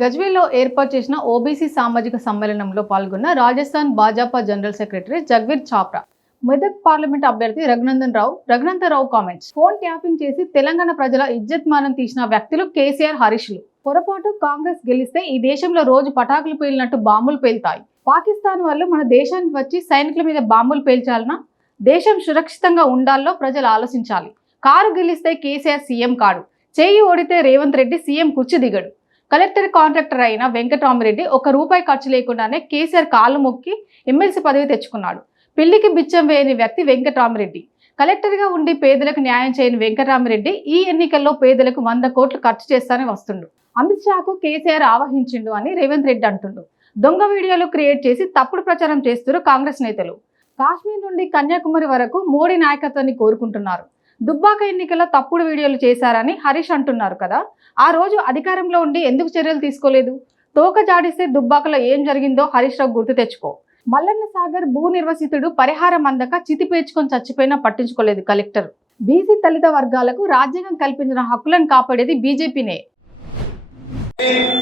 గజ్వేల్లో ఏర్పాటు చేసిన ఓబీసీ సామాజిక సమ్మేళనంలో పాల్గొన్న Rajasthan Bhajapa general secretary Jagveer Chapra. Medak parliament అభ్యర్థి Raghunandan Rao Raghunandarao comments. Phone tapping చేసి తెలంగాణ ప్రజల ఇజ్జత్ మానం తీసిన వ్యక్తులు కేసీఆర్ హరీష్లు. పొరపాటు కాంగ్రెస్ గెలిస్తే ఈ దేశంలో రోజు పటాకులు పేలినట్టు బాంబులు పేలుతాయి. పాకిస్తాన్ వాళ్ళు మన దేశానికి వచ్చి సైనికుల మీద బాంబులు పేల్చాలన్నా దేశం సురక్షితంగా ఉండాలో ప్రజలు ఆలోచించాలి. కారు గెలిస్తే కేసీఆర్ సీఎం కాడు. చేయి ఓడితే రేవంత్ రెడ్డి సీఎం కుర్చీ దిగడు. కలెక్టర్ కాంట్రాక్టర్ అయిన వెంకటరామిరెడ్డి ఒక రూపాయి ఖర్చు లేకుండానే కేసీఆర్ కాళ్ళు మొక్కి ఎమ్మెల్సీ పదవి తెచ్చుకున్నాడు. పిల్లికి బిచ్చం వేయని వ్యక్తి వెంకటరామిరెడ్డి. కలెక్టర్గా ఉండి పేదలకు న్యాయం చేయని వెంకటరామిరెడ్డి ఈ ఎన్నికల్లో పేదలకు వంద కోట్లు ఖర్చు చేస్తానే వస్తుండు. అమిత్ షాకు కేసీఆర్ ఆవహించిండు అని రేవంత్ రెడ్డి అంటుండు. దొంగ వీడియోలు క్రియేట్ చేసి తప్పుడు ప్రచారం చేస్తున్నారు కాంగ్రెస్ నేతలు. కాశ్మీర్ నుండి కన్యాకుమారి వరకు మోడీ నాయకత్వాన్ని కోరుకుంటున్నారు. దుబ్బాక ఎన్నికల్లో తప్పుడు వీడియోలు చేశారని హరీష్ అంటున్నారు కదా. ఆ రోజు అధికారంలో ఉండి ఎందుకు చర్యలు తీసుకోలేదు? తోక జాడిస్తే దుబ్బాకలో ఏం జరిగిందో హరీష్ రావు గుర్తు తెచ్చుకో. మల్లన్న సాగర్ భూ నిర్వసితుడు పరిహారం అందక చితి పేర్చుకొని చచ్చిపోయినా పట్టించుకోలేదు కలెక్టర్. బీసీ దళిత వర్గాలకు రాజ్యాంగం కల్పించిన హక్కులను కాపాడేది బీజేపీనే.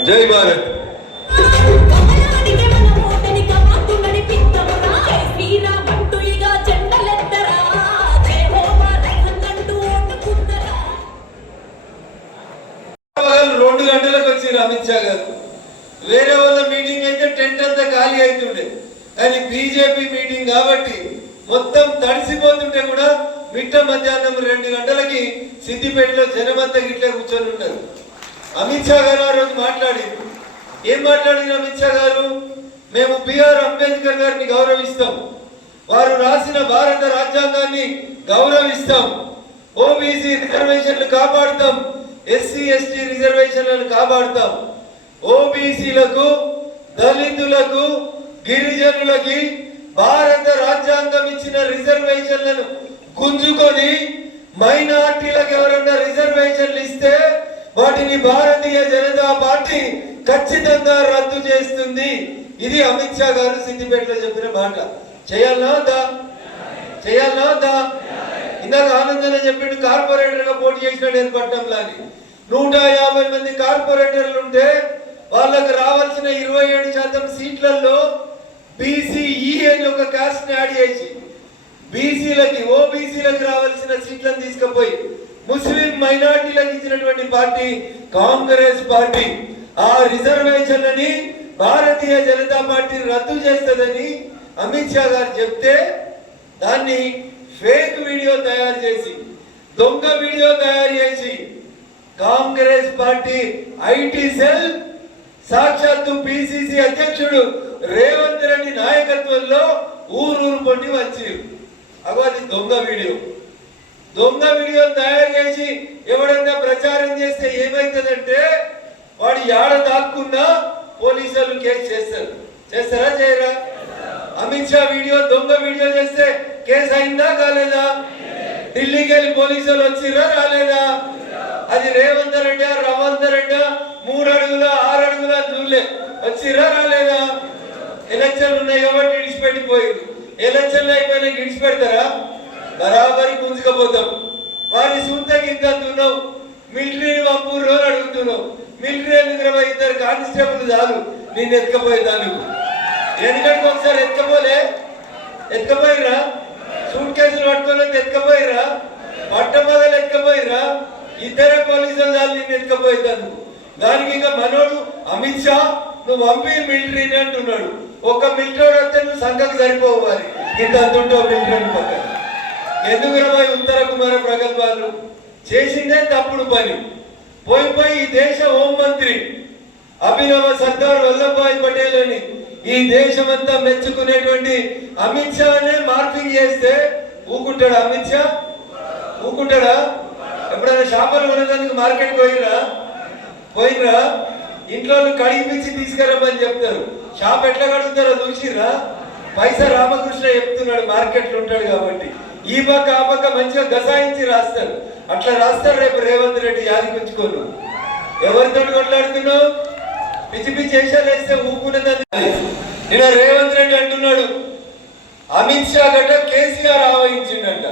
జై భారత్. అమిత్ షా గారు. వేరే వాళ్ళ మీటింగ్ అయితే టెంట్ అంతా ఖాళీ అవుతుండే కానీ బీజేపీ మీటింగ్ కాబట్టి మొత్తం తడిసిపోతుంటే కూడా మిట్ట మధ్యాహ్నం రెండు గంటలకి సిద్దిపేటలో జనమంతా గిట్లే కూర్చొని ఉన్నారు. అమిత్ షా గారు ఆ రోజు మాట్లాడి ఏం మాట్లాడిన అమిత్ షా గారు? మేము బిఆర్ అంబేద్కర్ గారిని గౌరవిస్తాం. వారు రాసిన భారత రాజ్యాంగాన్ని గౌరవిస్తాం. ఓబీసీ రిజర్వేషన్లు కాపాడుతాం. ఎస్సీ ఎస్టీ రిజర్వేషన్లను కాపాడుతాం. ఓబీసీలకు దళితులకు గిరిజనులకి భారత రాజ్యాంగం ఇచ్చిన రిజర్వేషన్లను గుంజుకొని మైనార్టీలకు ఎవరన్నా రిజర్వేషన్లు ఇస్తే వాటిని భారతీయ జనతా పార్టీ ఖచ్చితంగా రద్దు చేస్తుంది. ఇది అమిత్ షా గారు సిద్దిపేటలో చెప్పిన మాట. చేయాలనా వద్దా? చేయాలనా వద్దా? ఇందాక ఆనందనే చెప్పిండు కార్పొరేటర్గా పోటీ చేసినాడు నేను పట్టంలో అని. నూట యాభై మంది కార్పొరేటర్లు ఉంటే వాళ్ళకు రావాల్సిన ఇరవై ఏడు శాతం సీట్లలో బీసీఈ అని ఒక క్యాస్ట్ని యాడ్ చేసి బీసీలకి ఓబీసీలకు రావాల్సిన సీట్లను తీసుకుపోయి ముస్లిం మైనార్టీలకు ఇచ్చినటువంటి పార్టీ కాంగ్రెస్ పార్టీ. ఆ రిజర్వేషన్లని భారతీయ జనతా పార్టీ రద్దు చేస్తుందని అమిత్ షా గారు చెప్తే దాన్ని ఫేక్ వీడియో తయారు చేసి దొంగ వీడియో తయారు చేసి కాంగ్రెస్ పార్టీ ఐటీ సెల్ సాక్షాత్తు పిసిసి అధ్యక్షుడు రేవంత్ రెడ్డి నాయకత్వంలో ఊరూరు పొండి వచ్చి అగో అది దొంగ వీడియో. దొంగ వీడియో తయారు చేసి ఎవడన్నా ప్రచారం చేస్తే ఏమైతుందంటే వాడు యాడ దాక్కున్నా పోలీసులు కేసు చేస్తారు. చేస్తారా చేయరా? అమిత్ షా వీడియో దొంగ వీడియో చేస్తే కేసు అయిందా కాలేదా? ఢిల్లీకి వెళ్ళి పోలీసులు వచ్చిర్రా రాలేదా? అది రేవంత్ రెడ్డి రవంత్ రెడ్డి మూడు అడుగుల ఆరు అడుగుల చూలే వచ్చిరా రాలేదా? ఎలక్షన్లు ఉన్నాయి కాబట్టి విడిచిపెట్టిపోయింది. ఎలక్షన్లు అయిపోయినా విడిచిపెడతారా? బరాబరి గుంజుకపోతాం వారి సొంతకి ఇంకా అంటున్నావు మిలిటరీని పంపు రోజు అడుగుతున్నావు. మిలిటరీ ఎందుకు ఇరవై ఇద్దరు కానిస్టేబుల్ చాలు. నేను ఎత్తుకపోయేదాన్ని ఎందుకంటే ఒకసారి ఎత్తుకపోలే? ఎత్తుకపోయిరా సూట్ కేసులు పట్టుకొని ఎత్తుకపోయిరా పట్టపగలు ఎత్తుకపోయిరా ఇద్దరే పోలీసుల దాన్ని నేను దానికి ఇంకా మనోడు అమిత్ షా నువ్వు పంపి మిలిటరీని అంటున్నాడు. ఒక మిలిటరీ వస్తే నువ్వు సంఘకు సరిపోవు వారి ఇంత అంతుంటావు మిలిటరీ పక్కన. ఎందుకు ఇరవై ఉత్తర కుమార ప్రగల్భాలు? చేసిందే తప్పుడు పని. పోయి పోయి ఈ దేశ హోంమంత్రి అభినవ సర్దార్ వల్లభాయ్ పటేల్ అని ఈ దేశం అంతా మెచ్చుకునేటువంటి అమిత్ షానే మార్పింగ్ చేస్తే ఊకుంటాడా అమిత్ షా? ఊకుంటాడా? ఎప్పుడైనా షాపులు కొనేందుకు మార్కెట్ పోయినరా పోయినరా ఇంట్లో కడిగిపించి తీసుకురమ్మని చెప్తారు. షాప్ ఎట్లా కడుగుతారో చూసిరా పైసా రామకృష్ణ చెప్తున్నాడు మార్కెట్లో ఉంటాడు కాబట్టి. ఈ పక్క ఆ పక్క మంచిగా గసాయించి రాస్తారు. అట్లా రాస్తారు రేపు రేవంత్ రెడ్డి యాదిపించుకోను ఎవరితో కొట్లాడుతున్నావు? పిచ్చి పిచ్చి వేషాలు వేస్తే నిన్న రేవంత్ రెడ్డి అంటున్నాడు అమిత్ షా గట కేసీఆర్ ఆవహించిండంట.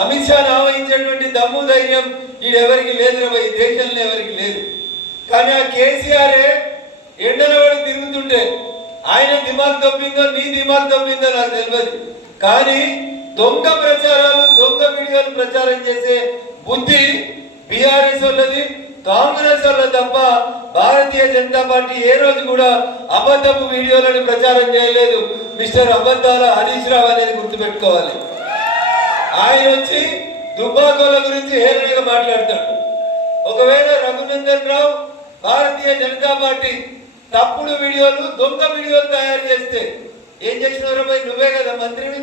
అమిత్ షాను ఆవహించినటువంటి దమ్ము ధైర్యం ఈడెవరికి లేదు ఈ దేశంలో ఎవరికి లేదు. కానీ ఆ కేసీఆరే ఎండలో తిరుగుతుంటే ఆయన దిమాగ్ దొబ్బిందో నీ దిమాగ్ దొబ్బిందో నాకు తెలియదు కానీ దొంగ ప్రచారాలు దొంగ వీడియోలు ప్రచారం చేసే బుద్ధి బీఆర్ఎస్ వాళ్ళది కాంగ్రెస్ వాళ్ళ తప్ప భారతీయ జనతా పార్టీ ఏ రోజు కూడా అబద్ధపు వీడియోలను ప్రచారం చేయలేదు. మిస్టర్ అబద్ధాల హరీష్ రావు అనేది గుర్తుపెట్టుకోవాలి. ఆయన వచ్చి దుబ్బాకోల గురించి హేళనగా మాట్లాడతాడు. ఒకవేళ రఘునందన్ రావు భారతీయ జనతా పార్టీ తప్పుడు వీడియోలు దొంగ వీడియోలు తయారు చేస్తే ఏం చేసినారు నువ్వే కదా మంత్రివి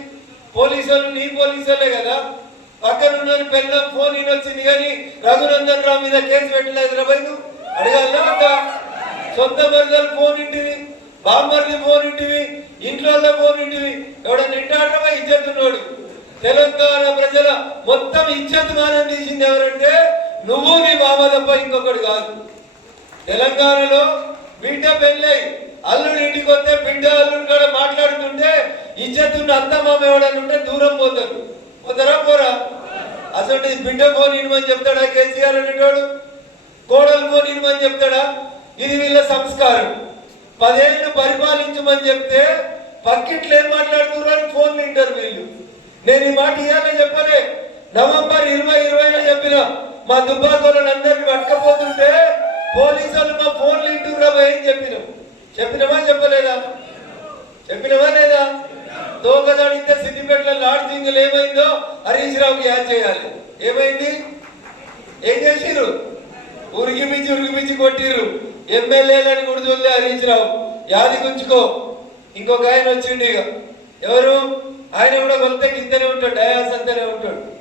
పోలీసు వాళ్ళు నీ పోలీసు వాళ్ళే కదా? అక్కడ ఉన్న పెళ్ళం ఫోన్ ఈయన వచ్చింది కానీ రఘునందన్ రావు మీద కేసు పెట్టలేదు హైదరాబాద్ అడగాల సొంత మరిదలు ఫోన్ ఇంటివి బామ్మర్ది ఫోన్ ఇంటివి ఇంట్లో ఫోన్ ఇంటివి. ఎవడన్నా ఇంటాడమా ఇచ్చేస్తున్నాడు తెలంగాణ ప్రజల మొత్తం ఇచ్చేది మానం తీసింది ఎవరంటే నువ్వు నీ మామ తప్ప ఇంకొకటి కాదు. తెలంగాణలో బిడ్డ పెళ్ళై అల్లుడు ఇంటికి వస్తే బిడ్డ అల్లుడు కూడా మాట్లాడుతుంటే ఇచ్చేతున్న అత్త మామ ఎవడని ఉంటే దూరం పోతారు. పోతారా పోరా. అసలు బిడ్డ ఫోన్ ఇనమని చెప్తాడా కేసీఆర్ అనేటోడు? కోడలు ఫోన్ ఇనమని చెప్తాడా? ఇది వీళ్ళ సంస్కారం. పదేళ్ళు పరిపాలించమని చెప్తే పక్కిట్లు ఏం మాట్లాడుతున్నారు ఫోన్ వింటారు వీళ్ళు. నేను ఈ మాట ఇవ్వాలని చెప్పలే. నవంబర్ ఇరవై ఇరవైలో చెప్పిన మా దుబ్బాకోలను అందరిని పట్టకపోతుంటే పోలీసు వాళ్ళు మా ఫోన్లు ఇంటురా అని చెప్పినాం. చెప్పినమా చెప్పలేదా? చెప్పినమా లేదా? దోగదాడితే సిద్దిపేటలో లాడ్జింగ్ ఏమైందో హరీష్ రావుకి యాద్ చేయాలి. ఏమైంది? ఏం చేసిర్రు? ఉరికిమించి ఉరికిమించి కొట్టిర్రు. ఎమ్మెల్యేలని కూడా చూడలే హరీష్ రావు. యాది గుంచుకో. ఇంకొక ఆయన వచ్చిండు ఇక ఎవరు? ఆయన కూడా కొంత కిందనే ఉంటాడు డయాస్ అంతనే ఉంటాడు.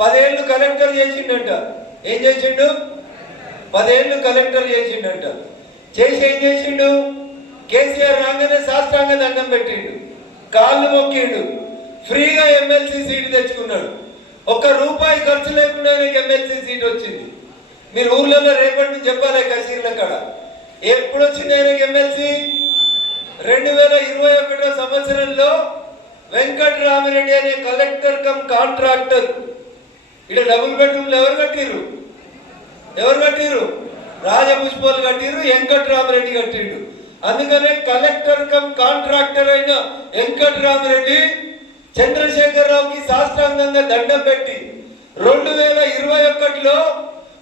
పదేళ్ళు కలెక్టర్ చేసిండంట. ఏం చేసిండు? పదేళ్ళు కలెక్టర్ చేసిండంట. చేసి ఏం చేసిండు? కేసీఆర్ రాగానే శాస్త్రాంగ దండం పెట్టిండు. కాళ్ళు మొక్కిండు. ఫ్రీగా ఎమ్మెల్సీ సీటు తెచ్చుకున్నాడు. ఒక్క రూపాయి ఖర్చు లేకుండా ఆయనకి ఎమ్మెల్సీ సీట్ వచ్చింది. మీరు ఊర్లలో రేపటి నుంచి చెప్పాలి కసీర్ల కాడ. ఎప్పుడు వచ్చింది ఆయనకి ఎమ్మెల్సీ రెండు వేల ఇరవై ఒకటో సంవత్సరంలో వెంకటరామిరెడ్డి అనే కలెక్టర్ కమ్ కాంట్రాక్టర్ ఇక్కడ డబుల్ బెడ్రూమ్లు ఎవరు కట్టిర్రు? ఎవరు కట్టిర్రు? రాజపుష్పాలు కట్టిర్రు వెంకటరామరెడ్డి కట్టిండు. అందుకనే కలెక్టర్ కమ్ కాంట్రాక్టర్ అయిన వెంకటరామరెడ్డి చంద్రశేఖరరావుకి శాస్త్రాంగంగా దండం పెట్టి రెండు వేల ఇరవై ఒకటిలో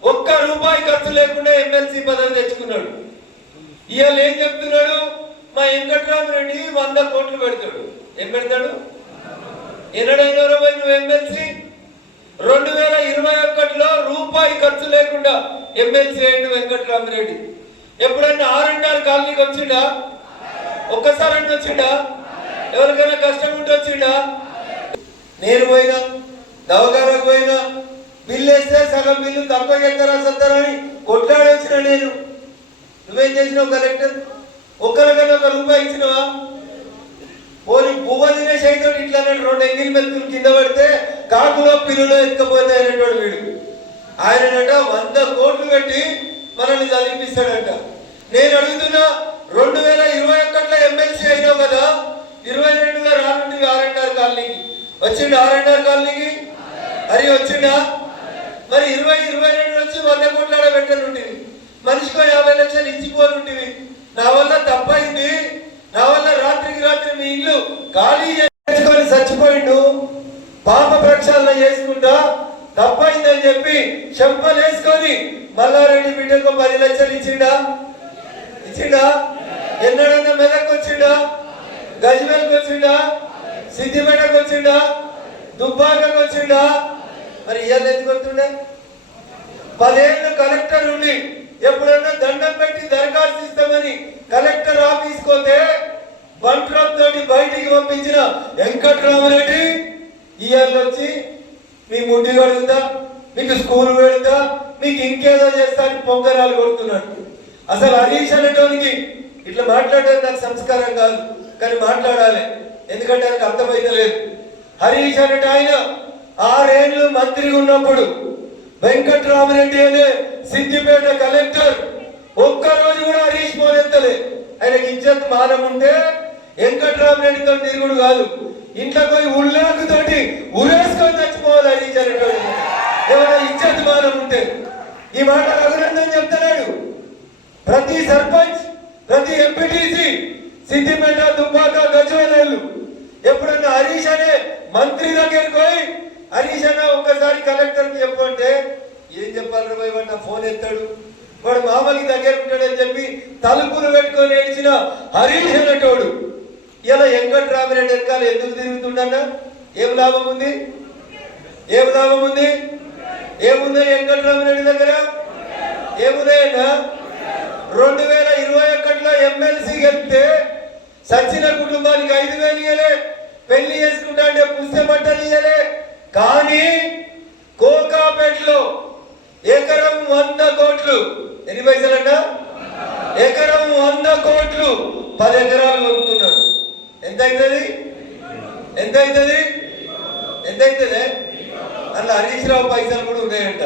ఒక్క రూపాయి ఖర్చు లేకుండా ఎమ్మెల్సీ పదవి తెచ్చుకున్నాడు. ఇవాళ ఏం చెప్తున్నాడు? మా వెంకటరామరెడ్డి వంద కోట్లు పెడతాడు. ఏం పెడతాడు? ఎన్నడైనా పోయి నువ్వు ఎమ్మెల్సీ. రెండు వేల ఇరవై ఒకటిలో రూపాయి ఖర్చు లేకుండా ఎమ్మెల్సీ అయిండు వెంకటరామరెడ్డి. ఎప్పుడైనా ఆర్ కాలనీకి వచ్చిండా? ఒక్కసారి అంటే వచ్చిండా? ఎవరికైనా కష్టం ఉంటే వచ్చిండా? నేను పోయినా దవగారకు పోయినా బిల్లు వేస్తే సగం బిల్లు తక్కువ చేస్తారా సత్తారా అని కొట్లాడి వచ్చిన నేను. నువ్వేం చేసినావు కలెక్టర్ ఒక్కరికైనా ఒక రూపాయి ఇచ్చినవా? పోనీ భువ దినేష్ అయితే ఇట్లా రెండు ఎంగిల్ మెతుకులు కింద పడితే కాకులో పిల్లులో ఎత్తుకపోతే అనేటువంటి వీడు. ఆయనట వంద కోట్లు పెట్టి మనల్ని చదివిపిస్తాడంట. నేను అడుగుతున్నా రెండు వేల ఇరవై ఒకటిలో ఎమ్మెల్సీ అయినావు కదా ఇరవై రెండులో రానుండి ఆర్ఎన్ఆర్ కాలనీకి. వచ్చిండు ఆర్ఎన్ఆర్ కాలనీకి? హరి వచ్చిండా? మరి ఇరవై ఇరవై రెండు వచ్చి వంద కోట్ల పెట్టనుంటివి మనిషికో యాభై లక్షలు ఇచ్చిపోనుంటివి నా వల్ల తప్పైంది. నా వల్ల రాత్రికి రాత్రి మీ ఇల్లు ఖాళీ చేసుకొని చచ్చిపోయిండు. పాప ప్రక్షాళన చేసుకుంటా తప్పైందని చెప్పి చెంపలు వేసుకొని మల్లారెడ్డి బిడ్డకు పది లక్షలు ఇచ్చిండా? ఇచ్చిండా? ఎన్నడన్నా మెదక్ వచ్చిండా? గజ్వేల్కి వచ్చిండా? సిద్దిపేటకు వచ్చిండా? దుబ్బాకకు వచ్చిండా? మరి ఇవాళ ఎందుకు వస్తుండే? పదేళ్ళు కలెక్టర్ ఉండి ఎప్పుడన్నా దండం పెట్టి దరఖాస్తు ఇస్తామని కలెక్టర్ ఆఫీస్ పోతే బంట్రాప్ తోటి బయటికి పంపించిన వెంకట్రామరెడ్డి ఇవాళ వచ్చి మీ ముడ్డి కడుగుతా మీకు స్కూల్ పెడతా మీకు ఇంకేదో చేస్తా అని పొంగరాలు కొడుతున్నాడు. అసలు హరీష్ అనేటోనికి ఇట్లా మాట్లాడడం నాకు సంస్కారం కాదు కానీ మాట్లాడాలి. ఎందుకంటే ఆయనకు అర్థమైతే లేదు. హరీష్ అనేట ఆయన ఆరేళ్ళు మంత్రి ఉన్నప్పుడు వెంకట్రామరెడ్డి అనే సిద్దిపేట కలెక్టర్ ఒక్క రోజు కూడా హరీష్ పోనెత్తలే ఎత్తలే ఆయనకి ఇజ్జత్ మానం ఉంటే వెంకట్రామరెడ్డితో తిరుగుడు కాదు. ఇంట్లో పోయి ఉళ్ళాకుతోటి ఉరేసుకొని చచ్చిపోవాలి హరీష్ అనేటోడు ఏమైనా ఇజ్జత్ మానం ఉంటే. ఈ మాట రఘునందన్ చెప్తున్నాడు ప్రతి సర్పంచ్ ప్రతి ఎంపీటీసీ సిద్దిపేట దుబ్బాక గజవేలు ఎప్పుడన్నా హరీష్ అనే మంత్రి దగ్గరికి పోయి హరీష్ అన్న ఒక్కసారి కలెక్టర్కి చెప్పంటే ఏం చెప్పాలి రా ఫోన్ ఎత్తాడు. వాడు మామకి దగ్గర ఉంటాడని చెప్పి తలుపులు పెట్టుకొని ఏడిచిన హరీష్ అనేటోడు. ఇలా వెంకట రామిరెడ్డి వెనకాల ఎందుకు తిరుగుతుండన్నా? ఏం లాభం ఉంది? ఏం లాభం ఉంది? ఏముందా వెంకట రామిరెడ్డి దగ్గర? ఏమున్నాయన్నా రెండు వేల ఇరవై ఒకటిలో ఎమ్మెల్సీ గెలిస్తే సచిన కుటుంబానికి ఐదు వేలు ఇయ్యలే పెళ్ళి చేసుకుంటా అంటే పుస్తె బట్టలు ఇయ్యలే. కానీ కోకాపేటలో ఎకరం వంద కోట్లు ఎన్ని పైసలంట ఎకరం వంద కోట్లు పది ఎకరాలు కొనుక్కున్నాడు ఎంత అవుతుంది ఎంత అవుతుంది ఎంత అవుతుంది అందులో హరీష్ రావు పైసలు కూడా ఉన్నాయంట.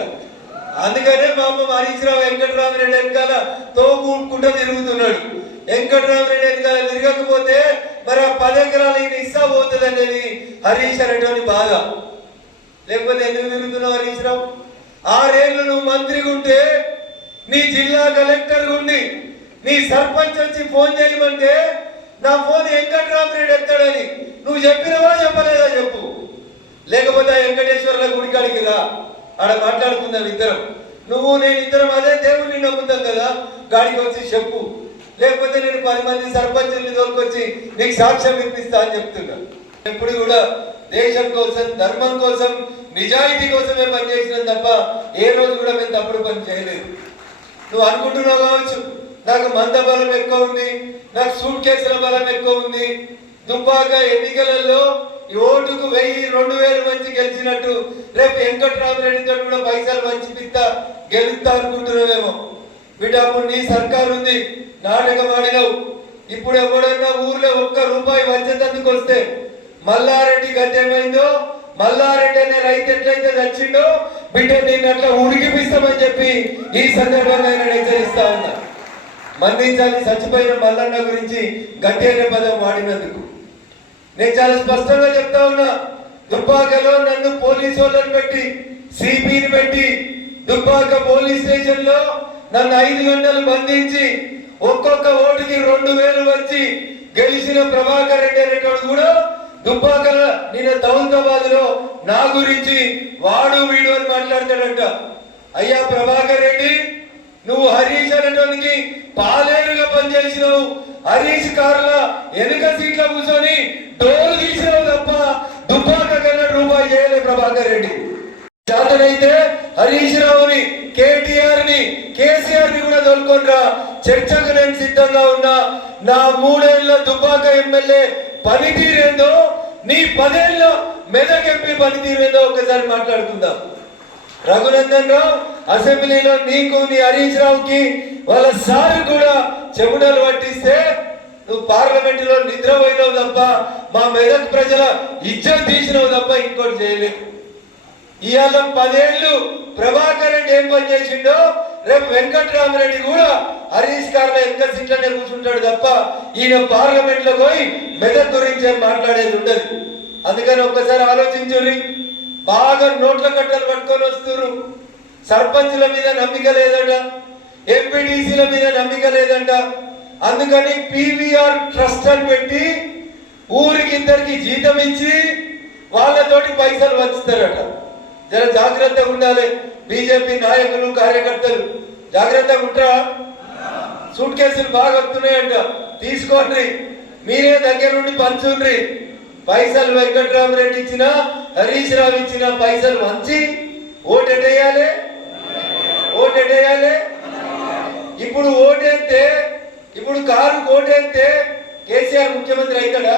అందుకనే మా అమ్మ హరీష్ రావు వెంకటరామరెడ్డి వెనకాల తోకుంటూ తిరుగుతున్నాడు. వెంకటరామరెడ్డి వెనకాల తిరగకపోతే మరి ఆ పది ఎకరాలు ఈయన ఇస్తా పోతుంది అనేది హరీష్ అనేటువంటి బాధ. లేకపోతే ఎందుకు తిరుగుతున్నావు హరీష్ రావు ఆరేళ్ళు నువ్వు మంత్రిగా ఉంటే నీ జిల్లా కలెక్టర్ ఉండి నీ సర్పంచ్ వచ్చి ఫోన్ చేయమంటే నా ఫోన్ వెంకటరామరెడ్డి ఎత్తాడని. నువ్వు చెప్పినవా చెప్పలేదా చెప్పు. లేకపోతే ఆ వెంకటేశ్వరుల గుడికాడికి రా. ఆడ మాట్లాడుకుందాం ఇద్దరం. నువ్వు నేను ఇద్దరం అదే దేవుడిని నమ్ముతాం కదా. గాడికి వచ్చి చెప్పు. లేకపోతే నేను పది మంది సర్పంచుల్ని తోలుకొచ్చి నీకు సాక్ష్యం ఇప్పిస్తా అని చెప్తున్నా. ఎప్పుడు కూడా దేశం కోసం ధర్మం కోసం నిజాయితీ కోసమే పనిచేసినాం తప్ప ఏ రోజు కూడా మేము తప్పుడు పని చేయలేదు. నువ్వు అనుకుంటున్నావు కావచ్చు. నాకు మంద బలం ఎక్కువ ఉంది. నాకు సూట్ కేసుల బలం ఎక్కువ ఉంది. దుబ్బాక ఎన్నికలలో ఓటుకు వెయ్యి రెండు వేలు మంచి గెలిచినట్టు రేపు వెంకట్రామరెడ్డితో కూడా పైసలు మంచి పిత్త గెలుస్తా అనుకుంటున్నామేమో. బిడ్డ అప్పుడు నీ సర్కారు ఉంది నాటకం ఆడినవు. ఇప్పుడు ఎవడన్నా ఊర్లో ఒక్క రూపాయి వచ్చేందుకు వస్తే మల్లారెడ్డి గతి ఏమైందో మల్లారెడ్డి అనే రైతు ఎట్లయితే చచ్చిండో బిడ్డ నేను అట్లా ఉడికిపిస్తామని చెప్పి ఈ సందర్భంగా నేను హెచ్చరిస్తా ఉన్నా మరణించాలి చచ్చిపోయిన మల్లన్న గురించి గట్టి అనే పదం వాడినందుకు. నేను చాలా స్పష్టంగా చెప్తా ఉన్నా దుబ్బాకలో నన్ను పోలీసు వాళ్ళని పెట్టి సిపిని పెట్టి దుబ్బాక పోలీస్ స్టేషన్లో నన్ను ఐదు గంటలు బంధించి ఒక్కొక్క ఓటుకి రెండు వేలు వచ్చి గెలిచిన ప్రభాకర్ రెడ్డి అనేటోడు కూడా దుబ్బాకల నిన్న దౌలతాబాద్లో నా గురించి వాడు వీడు అని మాట్లాడతాడంట. అయ్యా ప్రభాకర్ రెడ్డి నువ్వు హరీష్ అనేటోనికి పాలేరుగా పనిచేసినావు. హరీష్ కారుల వెనుక సీట్ల కూర్చొని డోలు తీసినావు తప్ప దుబ్బాక కన్నా రూపాయి చేయలే ప్రభాకర్ రెడ్డి. చేతనైతే హరీష్ రావుని కేటీఆర్ని కేసీఆర్ని కూడా తోలుకొనిరా. చర్చకు నేను సిద్ధంగా ఉన్నా. నా మూడేళ్ళ దుబ్బాక ఎమ్మెల్యే పనితీరేందో నీ పదేళ్ళ మెదక్ ఎంపీ పనితీరేందో ఒకసారి మాట్లాడుకుందాం. రఘునందన్ రావు అసెంబ్లీలో నీకు నీ హరీష్ రావుకి వాళ్ళ సార్ కూడా చెబుడలు పట్టిస్తే నువ్వు పార్లమెంట్లో నిద్రపోయినావు తప్ప మా మెదక్ ప్రజల ఇజ్జత్ తీసినావు తప్ప ఇంకోటి చేయలేదు. ఇవాళ పదేళ్ళు ప్రభాకర్ రెడ్డి ఏం పని చేసిండో రేపు వెంకట్రామరెడ్డి కూడా హరీష్ కార్ల ఎంత సీట్లనే కూర్చుంటాడు తప్ప ఈయన పార్లమెంట్లో పోయి మెదక్ గురించి ఏం మాట్లాడేది ఉండదు. అందుకని ఒక్కసారి ఆలోచించుర్రి. బాగా నోట్ల కట్టలు పట్టుకొని వస్తున్నారు సర్పంచ్ల మీద నమ్మిక లేదంట ఎంపీటీసీల మీద నమ్మిక లేదంట. అందుకని పీవీఆర్ ట్రస్ట్ అని పెట్టి ఊరికి ఇద్దరికి జీతం ఇచ్చి వాళ్ళతోటి పైసలు వంచుతారట జర జాగ్రత్తగా ఉండాలి. బీజేపీ నాయకులు కార్యకర్తలు. జాగ్రత్తగా ఉంటారా? సూట్ కేసులు బాగా వస్తున్నాయంట. తీసుకోండి. మీరే దగ్గర నుండి పంచుండ్రి. పైసలు వెంకటరామరెడ్డి ఇచ్చిన హరీష్ రావు ఇచ్చిన పైసలు వంచి ఓటు ఎట్టేయాలి ఓటు ఎట్టేయాలి ఇప్పుడు ఓటేస్తే ఇప్పుడు కారు ఓటేస్తే కేసీఆర్ ముఖ్యమంత్రి అవుతాడా?